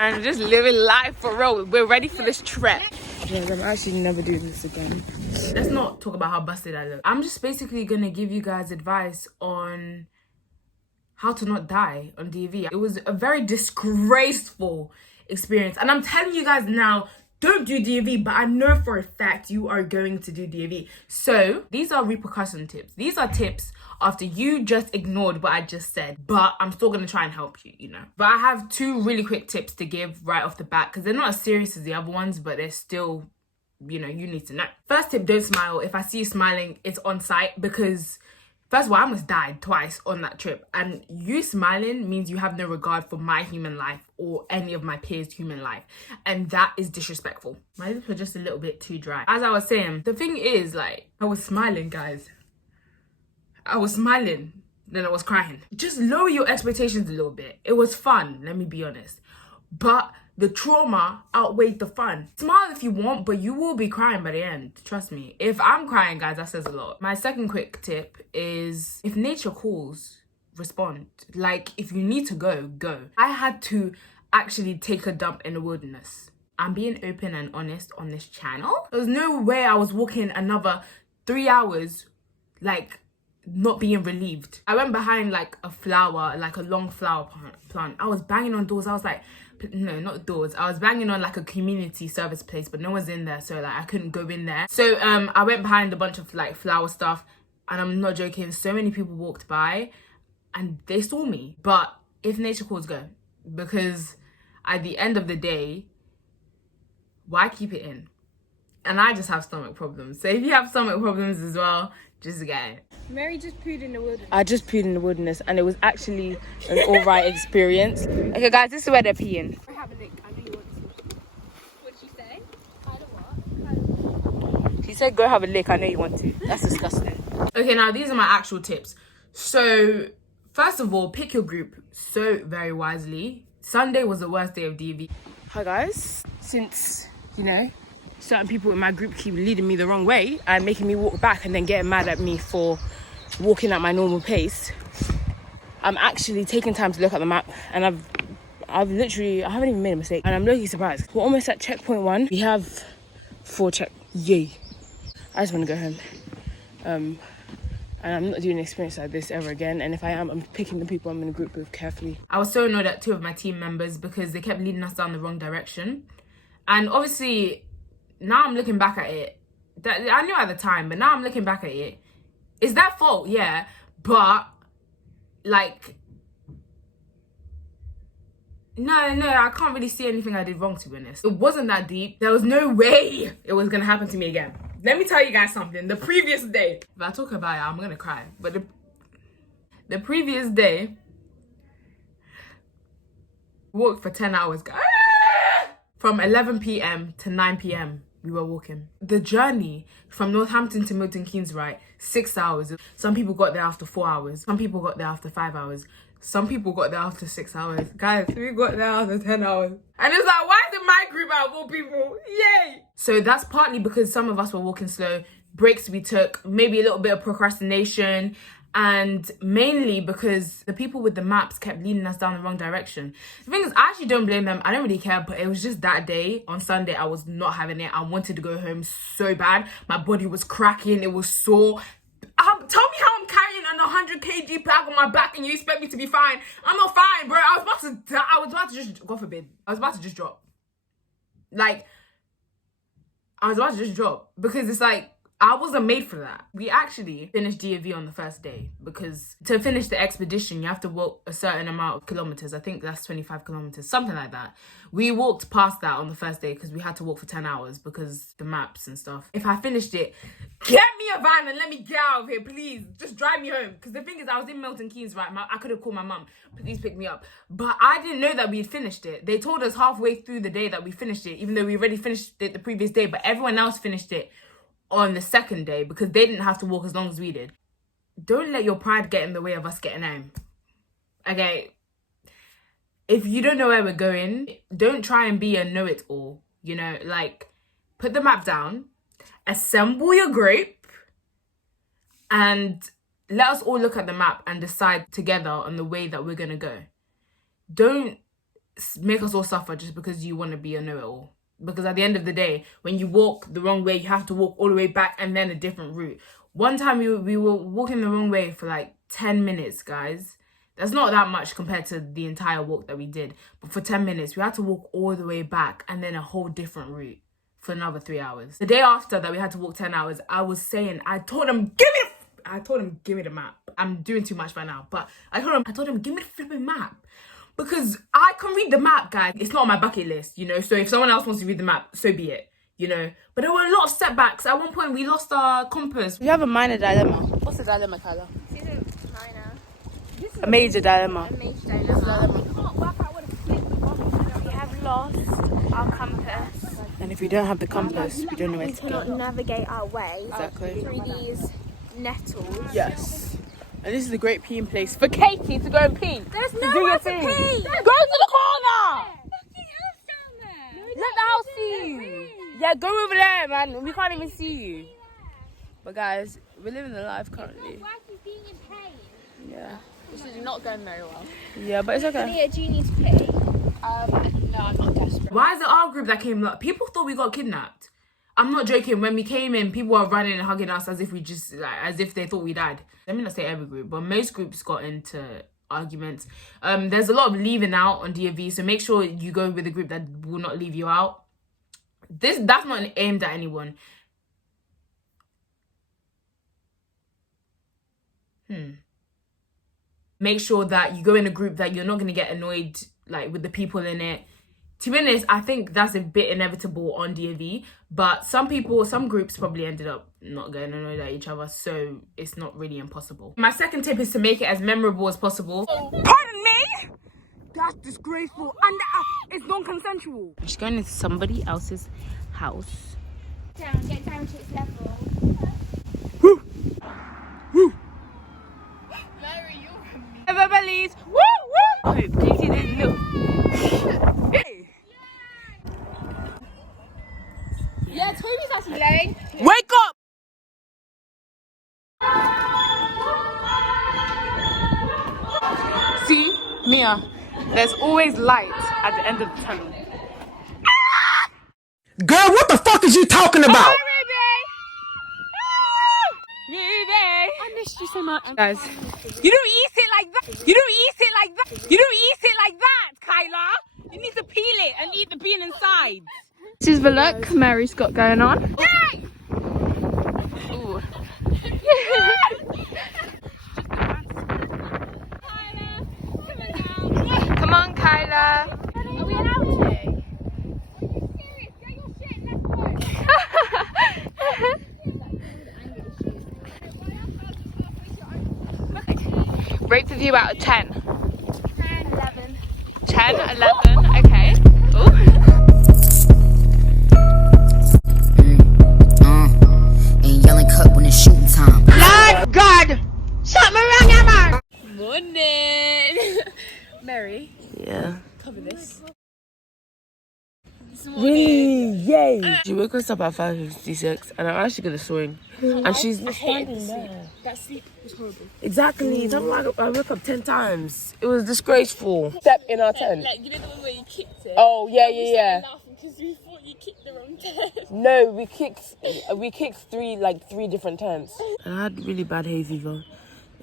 And just living life for real. We're ready for this trip. Yes, I'm actually never doing this again. Let's not talk about how busted I look. I'm just basically gonna give you guys advice on how to not die on DV. It was a very disgraceful experience. And I'm telling you guys now, don't do DV, but I know for a fact you are going to do DV. So these are repercussion tips. These are tips after you just ignored what I just said, but I'm still gonna try and help you, you know. But I have 2 really quick tips to give right off the bat, because they're not as serious as the other ones, but they're still, you know, you need to know. First tip, don't smile. If I see you smiling, it's on sight, because first of all, I almost died twice on that trip. And you smiling means you have no regard for my human life or any of my peers' human life. And that is disrespectful. My lips were just a little bit too dry. As I was saying, the thing is, like, I was smiling, guys. I was smiling, then I was crying. Just lower your expectations a little bit. It was fun, let me be honest. But the trauma outweighed the fun. Smile if you want, but you will be crying by the end. Trust me. If I'm crying, guys, that says a lot. My second quick tip is, if nature calls, respond. Like, if you need to go, go. I had to actually take a dump in the wilderness. I'm being open and honest on this channel. There was no way I was walking another 3 hours, like, not being relieved. I went behind like a flower, like a long flower plant. I was banging on doors. I was like, no, not doors. I was banging on like a community service place, but no one's in there, so like I couldn't go in there. So I went behind a bunch of like flower stuff, and I'm not joking, so many people walked by and they saw me. But if nature calls, go. Because at the end of the day, why keep it in? And I just have stomach problems. So if you have stomach problems as well, just get it. Mary just pooed in the wilderness. I just pooed in the wilderness, and it was actually an alright experience. Okay, guys, this is where they're peeing. I have a lick. I know you want to. What did she say? Kind of what? She said, go have a lick. I know you want to. That's disgusting. Okay, now these are my actual tips. So, first of all, pick your group so very wisely. Sunday was the worst day of DV. Hi, guys. Since, you know, certain people in my group keep leading me the wrong way and making me walk back and then getting mad at me for walking at my normal pace, I'm actually taking time to look at the map, and I haven't even made a mistake, and I'm really surprised. We're almost at checkpoint 1. We have 4 yay. I just want to go home. And I'm not doing an experience like this ever again, and if I am, I'm picking the people I'm in a group with carefully. I was so annoyed at 2 of my team members because they kept leading us down the wrong direction, and obviously now I'm looking back at it, that I knew at the time, but now I'm looking back at it, it's their fault, yeah, but like, no, I can't really see anything I did wrong, to be honest. It wasn't that deep. There was no way it was gonna happen to me again. Let me tell you guys something. The previous day, if I talk about it, I'm gonna cry, but the previous day, walked for 10 hours, guys. From 11 p.m. to 9 p.m. we were walking. The journey from Northampton to Milton Keynes, right, 6 hours. Some people got there after 4 hours. Some people got there after 5 hours. Some people got there after 6 hours. Guys, we got there after 10 hours. And it's like, why is it my group out of all people? Yay! So that's partly because some of us were walking slow, breaks we took, maybe a little bit of procrastination, and mainly because the people with the maps kept leading us down the wrong direction. The thing is, I actually don't blame them. I don't really care, but it was just that day, on Sunday, I was not having it. I wanted to go home so bad. My body was cracking. It was sore. Tell me how I'm carrying an 100 kg bag on my back and you expect me to be fine. I'm not fine, bro. I was about to die. I was about to just, God forbid, I was about to just drop. Like, I was about to just drop. Because it's like, I wasn't made for that. We actually finished DAV on the first day, because to finish the expedition, you have to walk a certain amount of kilometers. I think that's 25 kilometers, something like that. We walked past that on the first day because we had to walk for 10 hours because the maps and stuff. If I finished it, get me a van and let me get out of here, please. Just drive me home. Because the thing is, I was in Milton Keynes, right? I could have called my mum, please pick me up. But I didn't know that we had finished it. They told us halfway through the day that we finished it, even though we already finished it the previous day, but everyone else finished it on the second day because they didn't have to walk as long as we did. Don't let your pride get in the way of us getting home. Okay? If you don't know where we're going, don't try and be a know-it-all. You know, like, put the map down, assemble your group, and let us all look at the map and decide together on the way that we're going to go. Don't make us all suffer just because you want to be a know-it-all. Because at the end of the day, when you walk the wrong way, you have to walk all the way back and then a different route. One time we were walking the wrong way for like 10 minutes, guys. That's not that much compared to the entire walk that we did. But for 10 minutes, we had to walk all the way back and then a whole different route for another 3 hours. The day after that we had to walk 10 hours, I told him, give me the map. I'm doing too much right now. But I told him, give me the flipping map. Because I can read the map, guys. It's not on my bucket list, you know? So if someone else wants to read the map, so be it, you know? But there were a lot of setbacks. At one point, we lost our compass. We have a minor dilemma. What's the dilemma, Kyla? This isn't minor. A major dilemma. A major dilemma. We can't work out what a flip we want. We have lost our compass. And if we don't have the compass, we don't know where We to cannot go. navigate our way Exactly. through these nettles. Yes. And this is a great peeing place for Katie to go and pee. There's Do nowhere your to thing. pee. Go to the corner. Nothing else down there. Let the house see you. Yeah, go over there, man. We can't even see you. But guys, we're living the life currently. Why is being in pain? Yeah. This is not going very well. Yeah, but it's okay. Leah, do you need to pee? No, I'm not desperate. Why is it our group that came up? People thought we got kidnapped. I'm not joking. When we came in, people were running and hugging us as if as if they thought we died. Let me not say every group, but most groups got into arguments. There's a lot of leaving out on DFV, so make sure you go with a group that will not leave you out. That's not aimed at anyone. Make sure that you go in a group that you're not going to get annoyed like with the people in it. To be honest, I think that's a bit inevitable on DAV, but some groups probably ended up not getting annoyed at each other, so it's not really impossible. My second tip is to make it as memorable as possible. Pardon me? That's disgraceful and it's non-consensual. She's going into somebody else's house. Get down to its level. Everybody's woo woo. Oh, can you see this look? Hey. Yeah, Toby's actually laying. Wake up! See, Mia, there's always light at the end of the tunnel. Girl, what the fuck is you talking about? I missed you so much. Guys, you don't eat it like that. You don't eat it like that. You don't eat it like that, Kyla. You need to peel it and eat the bean inside. This is the look Mary's got going on. Ooh. Come on, Kyla. Are we allowed to? Are you serious? Get your shit and let's go. Rate review out of 10. 10, 11. 10, 11, okay. Ooh. And yelling cut when it's shooting time. Lord God! Shut me around your mouth! Morning! Mary. Yeah. Cover this. Really? Yay! She woke us up at 5:56 and I'm actually gonna swing. And she's standing there. That sleep was horrible. Exactly. I woke up 10 times. It was disgraceful. Step in our tent. Like, you know the one where you kicked it? Oh, yeah. Laughing because we thought you kicked the wrong tent. No, we kicked three different tents. And I had really bad hay fever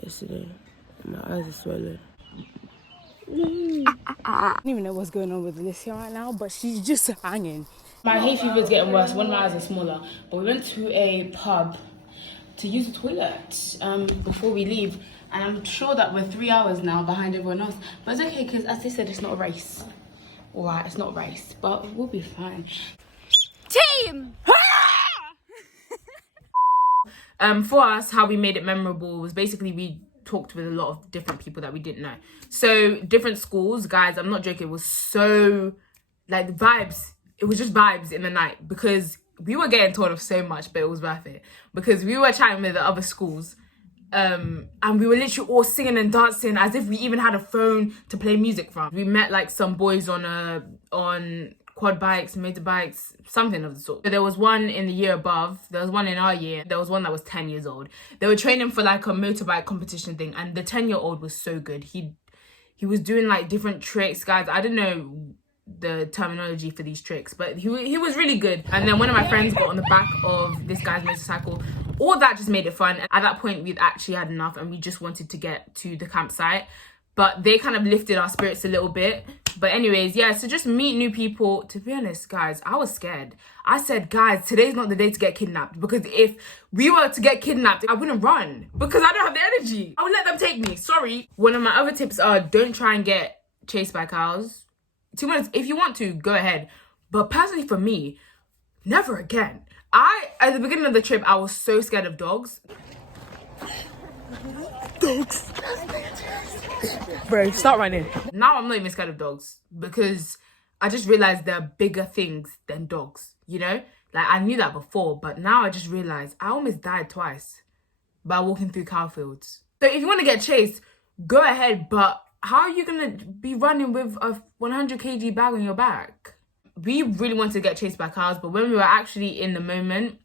yesterday. My eyes are swollen. I don't even know what's going on with Alicia right now, but she's just hanging. My hay fever is getting worse. One of my eyes is smaller. But we went to a pub to use the toilet before we leave. And I'm sure that we're 3 hours now behind everyone else. But it's okay because, as they said, it's not a race. Alright, it's not a race. But we'll be fine. Team! For us, how we made it memorable was basically we talked with a lot of different people that we didn't know. So different schools, guys, I'm not joking, it was so like the vibes. It was just vibes in the night because we were getting told of so much, but it was worth it because we were chatting with the other schools and we were literally all singing and dancing as if we even had a phone to play music from. We met like some boys on quad bikes, motorbikes, something of the sort. There was one in the year above, there was one in our year, there was one that was 10 years old. They were training for like a motorbike competition thing and the 10-year-old was so good. He was doing like different tricks, guys. I don't know the terminology for these tricks, but he was really good. And then one of my friends got on the back of this guy's motorcycle. All that just made it fun. At that point, we'd actually had enough and we just wanted to get to the campsite. But they kind of lifted our spirits a little bit. But anyways, yeah, so just meet new people. To be honest, guys, I was scared. I said, guys, today's not the day to get kidnapped. Because if we were to get kidnapped, I wouldn't run. Because I don't have the energy. I would let them take me. Sorry. One of my other tips are don't try and get chased by cows. To be honest, if you want to, go ahead. But personally for me, never again. At the beginning of the trip, I was so scared of dogs. Dogs. Bro, start running. Now I'm not even scared of dogs because I just realized there are bigger things than dogs, you know? Like, I knew that before, but now I just realized I almost died twice by walking through cow fields. So if you want to get chased, go ahead, but how are you going to be running with a 100 kg bag on your back? We really wanted to get chased by cows, but when we were actually in the moment,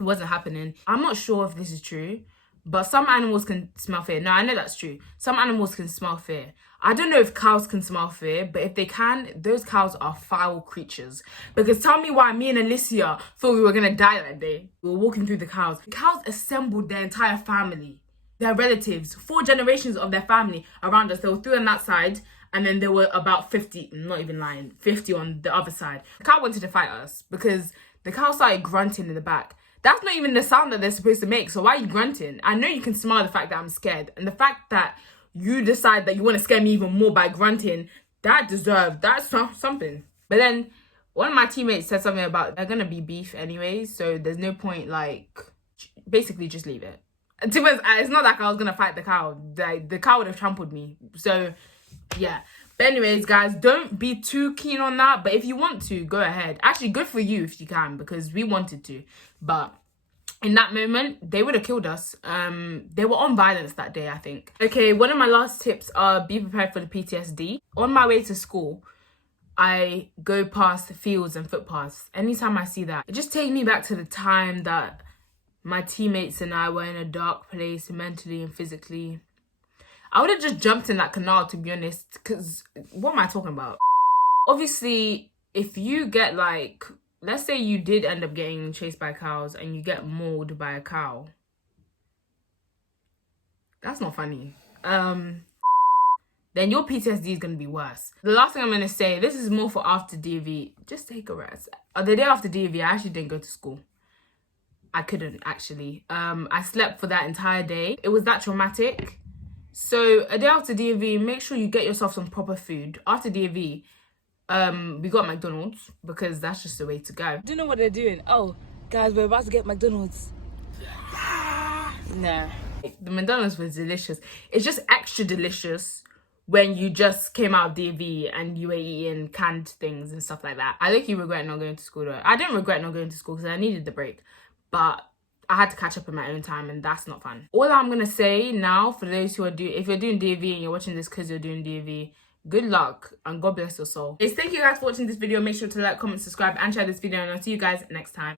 it wasn't happening. I'm not sure if this is true, but some animals can smell fear. No, I know that's true. Some animals can smell fear. I don't know if cows can smell fear, but if they can, those cows are foul creatures. Because tell me why me and Alicia thought we were going to die that day. We were walking through the cows. The cows assembled their entire family, their relatives, 4 generations of their family around us. They were 3 on that side, and then there were about 50, not even lying, 50 on the other side. The cow wanted to fight us because the cow started grunting in the back. That's not even the sound that they're supposed to make. So why are you grunting? I know you can smell the fact that I'm scared. And the fact that you decide that you want to scare me even more by grunting, that's something. But then one of my teammates said something about they're going to be beef anyways. So there's no point, like, basically just leave it. And to be honest, it's not like I was going to fight the cow. The cow would have trampled me. So yeah. But anyways, guys, don't be too keen on that. But if you want to, go ahead. Actually, good for you if you can, because we wanted to. But in that moment, they would have killed us. They were on violence that day, I think. Okay, one of my last tips are be prepared for the PTSD. On my way to school, I go past the fields and footpaths. Anytime I see that, it just takes me back to the time that my teammates and I were in a dark place mentally and physically. I would have just jumped in that canal, to be honest, because what am I talking about? Obviously, if you get like, let's say you did end up getting chased by cows and you get mauled by a cow. That's not funny. Then your PTSD is going to be worse. The last thing I'm going to say, this is more for after DV, just take a rest. The day after DV, I actually didn't go to school. I couldn't, actually. I slept for that entire day. It was that traumatic. So a day after DV, make sure you get yourself some proper food. After DV, we got McDonald's because that's just the way to go. Do you know what they're doing? Oh, guys, we're about to get McDonald's. Nah. The McDonald's was delicious. It's just extra delicious when you just came out of DV and you were eating canned things and stuff like that. I literally regret not going to school though. I didn't regret not going to school because I needed the break. But I had to catch up in my own time and that's not fun. All I'm going to say now for those who are if you're doing DV and you're watching this because you're doing DV, good luck and God bless your soul. Thank you guys for watching this video. Make sure to like, comment, subscribe and share this video and I'll see you guys next time.